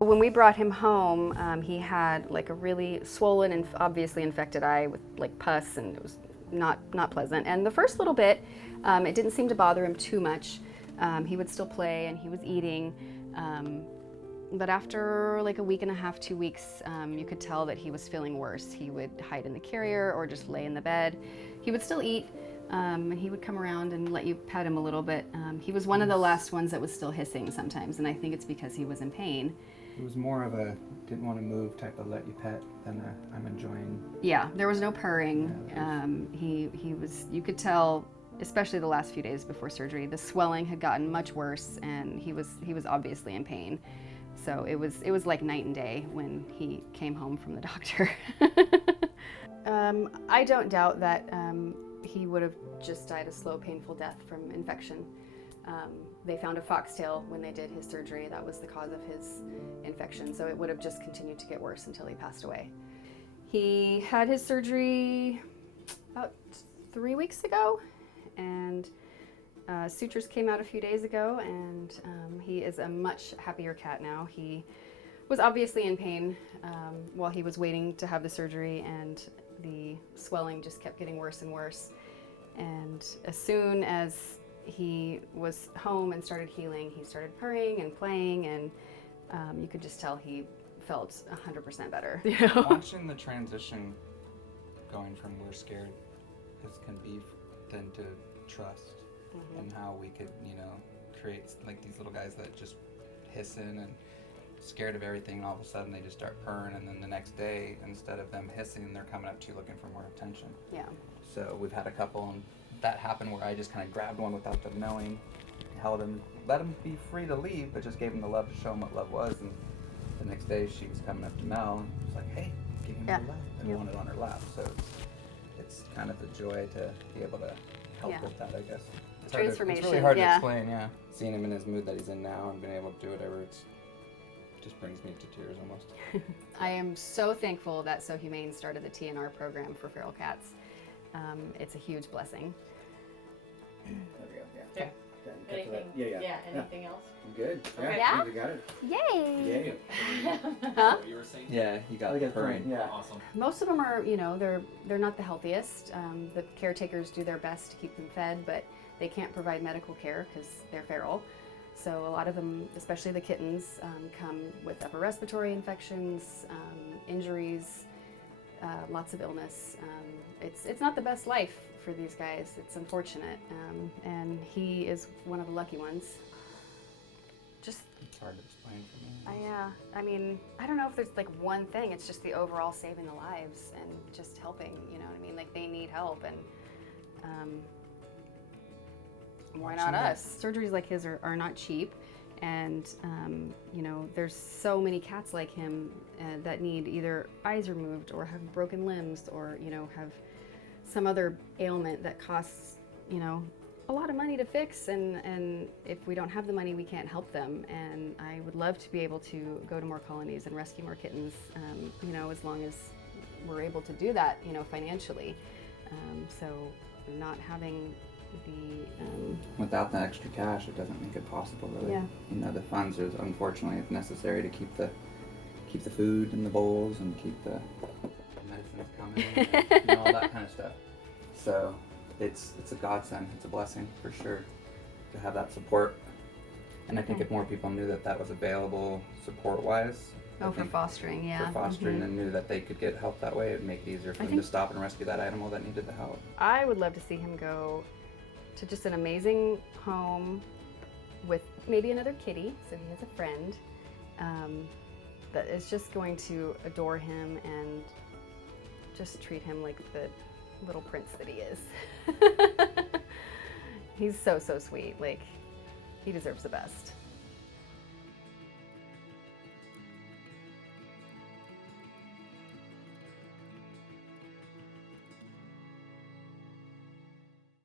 When we brought him home, he had like a really swollen and obviously infected eye with like pus, and it was not pleasant. And the first little bit, it didn't seem to bother him too much. He would still play and he was eating. But after like a week and a half, 2 weeks, you could tell that he was feeling worse. He would hide in the carrier or just lay in the bed. He would still eat, and he would come around and let you pet him a little bit. He was one of the last ones that was still hissing sometimes, and I think it's because he was in pain. It was more of a didn't want to move type of let you pet than a I'm enjoying. Yeah, there was no purring. He was, you could tell, especially the last few days before surgery, the swelling had gotten much worse, and he was obviously in pain. So it was like night and day when he came home from the doctor. I don't doubt that he would have just died a slow, painful death from infection. They found a foxtail when they did his surgery. That was the cause of his infection, so it would have just continued to get worse until he passed away. He had his surgery about 3 weeks ago, and sutures came out a few days ago, and he is a much happier cat now. He was obviously in pain while he was waiting to have the surgery, and the swelling just kept getting worse and worse. And as soon as he was home and started healing, he started purring and playing, and you could just tell he felt 100% better. Watching the transition going from we're scared as can be then to trust, and how we could, create like these little guys that just hissing and scared of everything, and all of a sudden they just start purring, and then the next day, instead of them hissing, they're coming up to you looking for more attention. Yeah. So we've had a couple, and that happened where I just kind of grabbed one without them knowing, held him, let him be free to leave, but just gave him the love to show him what love was. And the next day she was coming up to Mel and was like, hey, give him your love, and wanted on her lap. So it's kind of a joy to be able to help with that, I guess. It's Transformation. It's really hard to explain, Seeing him in his mood that he's in now and being able to do whatever, it just brings me to tears almost. I am so thankful that SoHumane started the TNR program for feral cats. It's a huge blessing. There we go. Yeah. Anything else? I'm good. Yeah? You got it. Yay! Yay. Huh? What you were saying? Yeah, you got the purring. Yeah. Awesome. Most of them are, they're not the healthiest. The caretakers do their best to keep them fed, but they can't provide medical care because they're feral. So a lot of them, especially the kittens, come with upper respiratory infections, injuries, lots of illness. It's not the best life for these guys. It's unfortunate, and he is one of the lucky ones. Just It's hard to explain for me. I mean, I don't know if there's like one thing. It's just the overall saving the lives and just helping. You know what I mean? Like they need help, and why not us? Surgeries like his are not cheap, and there's so many cats like him that need either eyes removed or have broken limbs or have some other ailment that costs a lot of money to fix, and if we don't have the money, we can't help them. And I would love to be able to go to more colonies and rescue more kittens, as long as we're able to do that, financially. So not having without the extra cash, it doesn't make it possible, really. Yeah. The funds are unfortunately necessary to keep the food in the bowls and keep the medicines coming, and all that kind of stuff. So it's a godsend. It's a blessing for sure to have that support. And I think if more people knew that was available support-wise. For fostering, yeah. For fostering, and knew that they could get help that way, it'd make it easier for them to stop and rescue that animal that needed the help. I would love to see him go to just an amazing home with maybe another kitty, so he has a friend that is just going to adore him and just treat him like the little prince that he is. He's so sweet. Like, he deserves the best.